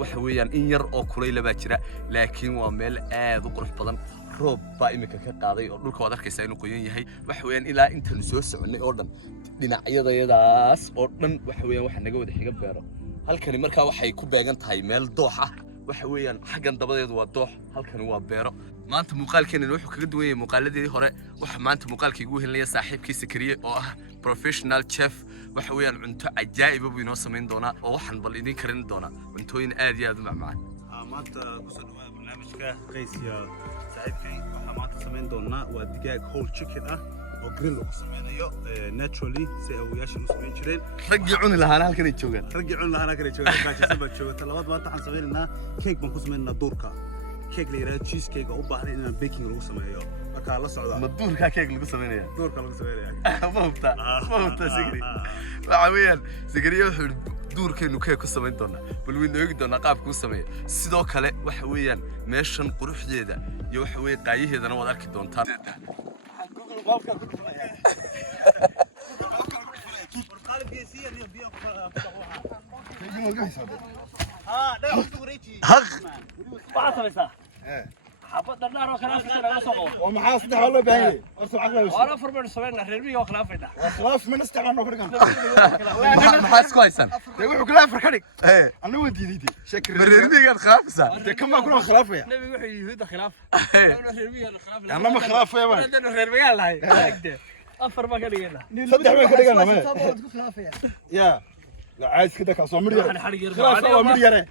waxa weeyaan in yar oo kulayl baa jira laakiin waa meel aad u qurux badan roob baa imika ka qaaday oo dhulka wad arkaysaa inuu qoyan yahay waxa weeyaan ilaa intaan soo soconay oo dhan dhinacyadayadaas oo dhan waxa weeyaan waxa naga wada xiga beero halkani markaa waxay ku beegan tahay meel doox ah waxa weeyaan xaggan dabadeedu waa doox halkani waa beero maanta muuqaalkeena wuxuu kaga duwan yahay muuqaaladii hore waxa maanta muuqaalkaygu helnaya saaxiibkiisa kariye oo ah professional chef waxa weeyaan cunto cajaa'ib ah buu inoo samayn doonaa oo waxaan bal idin karin doonaa cuntooyin aad iyo aad u macaan maanta ku soo dhawaada barnaamijka qaysiga saaxiibkay waxa maanta samayn doonaa waa digaag whole chicken ah oo grill lagu sameeyo naturally si awooyaasha u sameyn jireen raggii cuni lahaana halkan ay joogaan gaajisa baa joogta labaad maanta waxaan sameynaynaa cake baan ku sameynaynaa duurka cake la yiraahdo cheese cake oo u baahan in baking lagu sameeyo marka la socda ma duurka cake lagu sameeyaa duurka lagu sameeyaa ma hubta sigri waxa weeyaan sigri wuxuu duurkeenu cake ku sameyn doonaa bal weyn eegi doonaa qaabka uu sameeyo sidoo kale waxa weeyaan meeshan quruxdeeda iyo waxa weey qaayaheedana wad arki doontaan حبط النار وخلاف كنا نسوق ومحاس ده والله باهي ارسل عقله وانا فرمنا سوينا ريرمي وخلاف ده خلاف من استعملنا فرقان maxaas ku haysan wuxuu kala farkadhig anu wadiidii shakir barnaamijkan khaafsa de kama kuna khilaafaya نبي وحي يهود خلاف انا ريرمي خلاف انا ما khilaafaya baan انا ريرمي لا افر ما كدينا saddex way ka dhigana ma ya la cays kida ka soo midiyay انا حرق khilaaf waa midiyay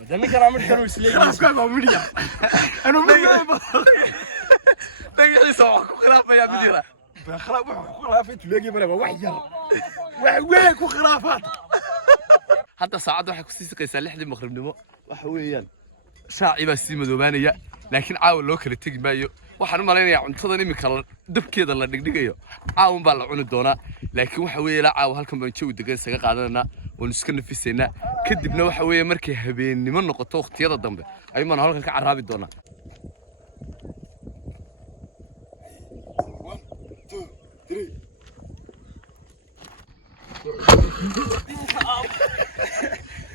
دمي كلام كانوا يسلي khilaaf ka waa midiyay anu midiyay دقيقة سوا خلاف يا مديرة khilaaf wuxuu khilaafay tuleegi bare wax yar wax weey ku khilaafaad hadda saacadu waxay ku sii siqaysaa 6 maqribnimo waxa weeyaan shaaci baa sii madoobaanaya laakiin caawa loo kala tagi maayo waxaan u maleynayaa cuntadan imika dabkeeda la dhigdhigayo caawan baa la cuni doonaa laakiin waxa weeye la caawa halkan baan jawi degan isaga qaadanayna waan iska nafisaynaa kadibna waxa weeye markay habeennimo noqoto waqtiyada dambe ayaan halkan ka caraabi doonaa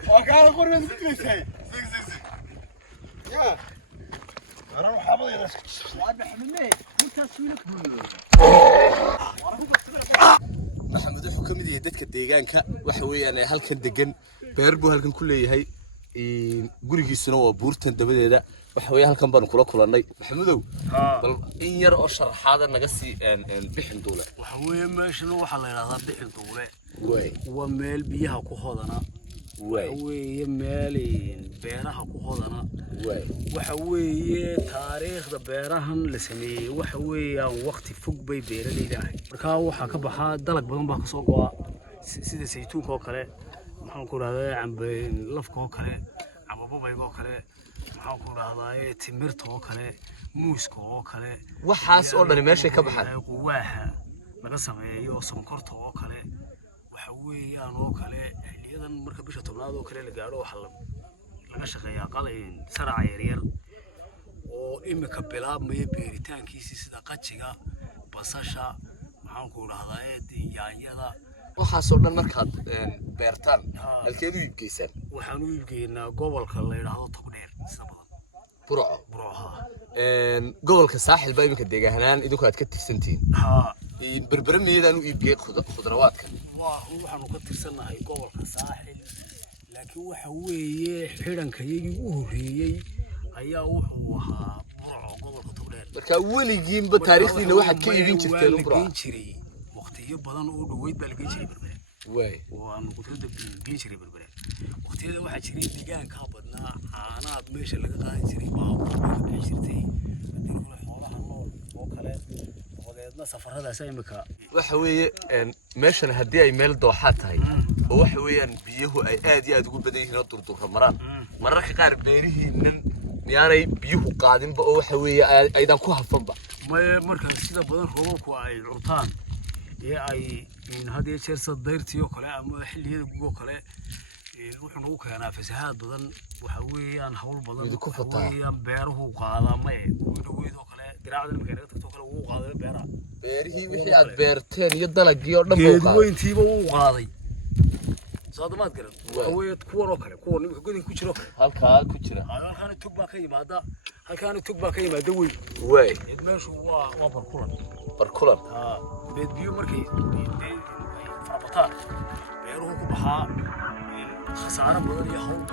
وكان قرن سكسي يا انا حافظ يا راسك وانا حملني انت تسويلك maxamed wuxuu ka mid yahay dadka deegaanka waxa weeyaan halkan degan beer buu halkan ku leeyahay gurigiisuna waa buurtan dabadeeda waxa weeye halkan baan kula kulannay maxamedow bal in yar oo sharaxaada naga sii bixin duule waxa weeye meeshan waxa la yiraahdaa bixin duule way waa meel biyaha ku hodana way weeye meel beeraha ku hodana way waxa weeye taariikhda beerahan la sameeyay waxa weeyaan waqti fog bay beeralayda ahay marka waxa ka baxa dalag badan baa ka soo go'a sida saytuunka oo kale maxaan ku raadayay cambe lafka oo kale cababayga oo kale maxaan ku raadayay timirta oo kale muuska oo kale waxaas oo dhan meesha ka baxaan quwaaxa laga sameeyo sonkorta oo kale waxa weeyaan oo kale xiliyadan marka bisha tobnaad oo kale la gaaro waxa laga shaqeeyaa qalin sarac yar oo imika bilaabmaya beeritaankiisa sida qajiga basasha maxaan ku raadayay yaanyada waxaas oo dhan markaad beertaan halkeed u iibgeysaan waxaan u iibgeynaa gobolka la yiraahdo Togdheer sida badan burco gobolka saaxil baa imika deegaanaan idinku aad ka tirsantiin berberamiyadaan u iibgeey khudrawaadka waxaan ka tirsanahay gobolka saaxil laakiin waxa weeye xidankayagii u horeeyay ayaa wuxuu ahaa burco gobolka Togdheer marka weligiinba taariikhdiina waxaad ka iibin jirteen burco waqtiyo badan oo dhaweyd baa laga jiray berbere way waan ku tirada biin jiray berbere waqtiyada waxa jiray deegaanka badnaa caanaad meesha laga qaadan jiray baabuur ka jirtay xoolaha nool oo kale wadeedna safaradaas imika waxa weeye meeshan haddii ay meel dooxa tahay oo waxa weeyaan biyuhu ay aad iyo aad ugu badan yihiin oo durdurra maraan mararka qaar beerihiinnan miyaanay biyuhu qaadinba oo waxa weeye aydan ku hafanba marka sida badan roobabku ay curtaan ee ay hadii jeer sadayrtii oo kale ama xilliyada gugo kale wuxuu nagu keenaa fasahaad badan waxa weeyaan hawl badan waxa weeyaan beeruhu qaadamay dhaweyd oo kale diraacda markay naga tagto kale uu qaaday beeraha beerihii wixii aad beerteen iyo dalagii oo dhan buu qaaday weyntiiba uu qaaday صادمات قرن وهو كور أكله كور نبي كقولين كشرو halkaa ku jira هذا كان تبى كي ماذا هل كان تبى كي ما دوي way يدمشوا وبركولن barkulan بيت بيو مركي فربطان بيروحوا كبحة خسارة بدل يهون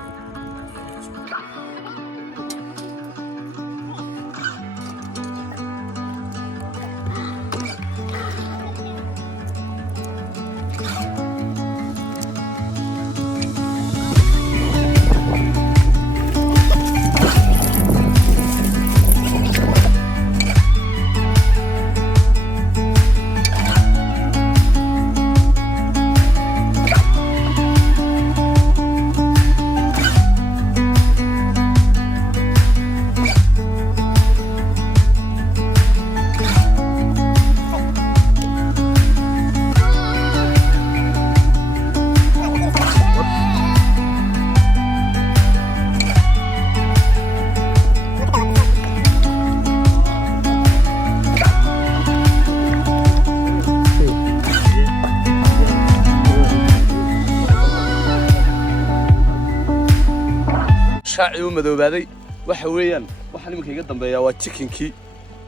شاعي ومدوبادي waxa weeyaan waxa nimanka iga dambeeya waa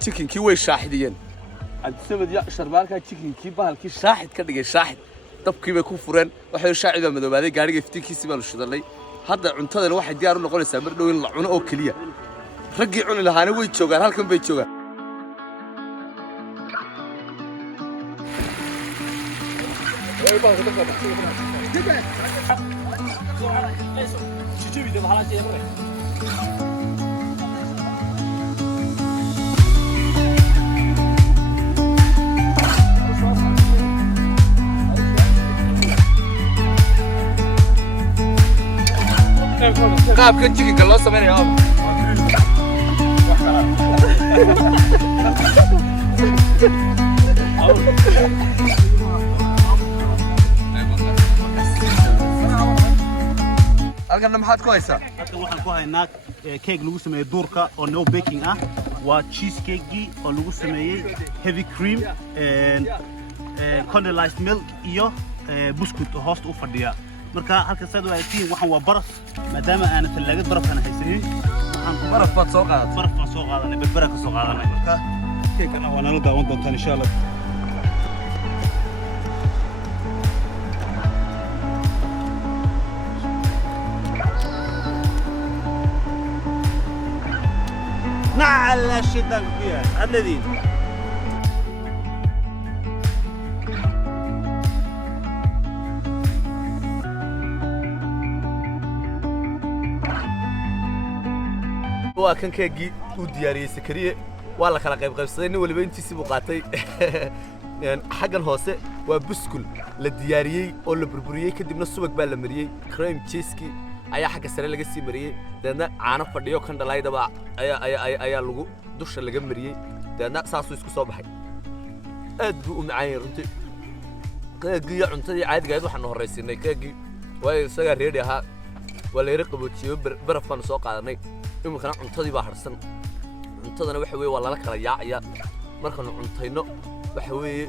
chickenkii way shaaxidiyeen cabdisamad ya sharbaalka chickenkii bahalkii shaaxid ka dhigay shaaxid dabkii bay ku fureen waxa shaacida madoobaday gaariga iftiinkiisii baan shidalay hadda cuntadana waxay diyaar u noqonaysaa mar dhow in la cuno oo kaliya raggii cuni lahaana way joogaan halkan bay joogaan qaabkan chickenka loo sameeyo halkan maxaad ku haysaa halkan waxaan ku haynaa cake lagu sameeyay duurka oo no baking ah waa cheese cake oo lagu sameeyay heavy cream condensed milk iyo biscuit oo hoosta u fadhiya marka halka saad wadaagtiin waxaan waa baraf maadaama aan talaagad baraf aan haysanin waxaan baraf baad soo qaadatay baraf baan soo qaadanay berbera ka soo qaadanay marka cake-ana waa nala daawan doontaan insha Allah نعلى الشدة فيها الذين waa kan keegii uu diyaariyay Sakariye waa la kala qaybsaday nin waliba intiisii buu qaatay xaggan hoose waa buskul la diyaariyay oo la burburiyay kadibna subag baa la mariyay cream cheese ayaa xagga sare laga sii mariyay dadna caano fadhiyo kan dhalaydaba ayaa lagu dusha laga mariyay dadna saasuu isku soo baxay aad buu u macaan runtii keegii cuntadii caadiga ahayd waxaan horeysinay keegii way isaga ready ahaa wala yar qaboojiyo barafan soo qaadanay imikana cuntadii baa harsan cuntadana waxa weeye waa lala kala yaacaya markaanu cuntayno waxa weeye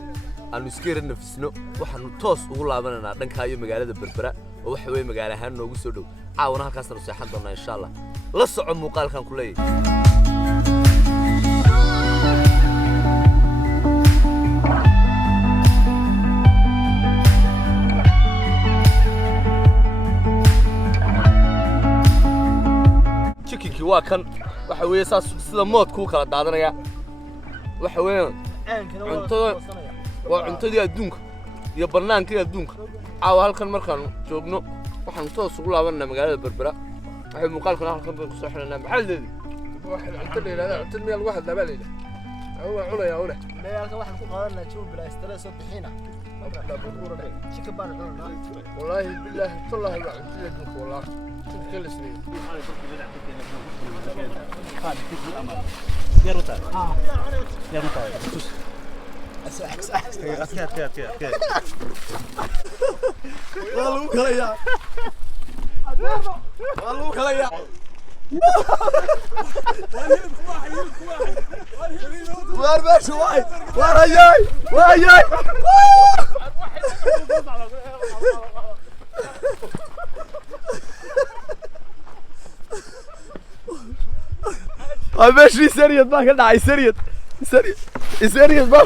aanu iska nafisno waxaanu toos ugu laabanaynaa dhanka iyo magaalada Berbera oo waxa weeye magaalo ahaan noogu soo dhow caawna halkaas aanu seexan doonaa insha Allah la soco muuqaalkan ku leeyahay chickenkii waa kan waxa weeye saas sida moodku kala daadanaya waxa weeye cuntada waa cuntadii adduunka iyo barnaankii adduunka caawa halkan markaan joogno waxaan toos ugu laabanaa magaalada Berbera waxay muuqaalkan halkan bay ku soo xirnaa maxalleedii واحد عن تلي لا عن تلمية الواحد لا بالي هو علا يا ولا ما يلقى واحد فوق هذا نشوف بلا استرس وبحينا لا بقول لك شيك بان والله بالله والله عن تلي دمك والله كل سنين يا روتا يا روتا والله كلا يا والله كلا يا وار باش واي وار جاي ماشي سريد ما كان داعي سريد ما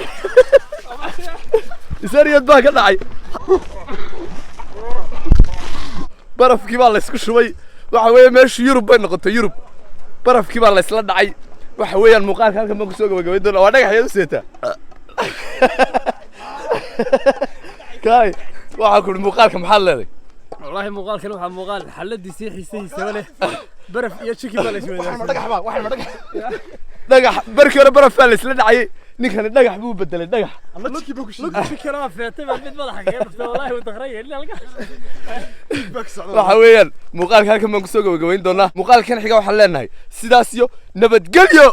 سريد ما كان داعي barafkii baa la isku shubay waxa weeye meesha Yurub bay noqotay Yurub barafkii baa la isla dhacay waxa weeyaan muuqaalka halkan ma ku soo gabagabay doona waa dhagax yadu seeta kay waxa ku muuqaalka maxaa leeday wallahi muuqaalkan waxa muuqaal xaladiisii xiisihiisa leh baraf iyo chicken baa la isweydaarsan dhagax barkii hore baraf baa la isla dhacay ninkan dhagax buu bedelay dhagax chicken waa feetay mid madaxa kaga dhuftay wallahi wuu taqrayay waxa weeyaan muuqaalka halkan ma ku soo gabagabayn doona muuqaalkan xiga waxaan leenahay sidaas iyo nabadgelyo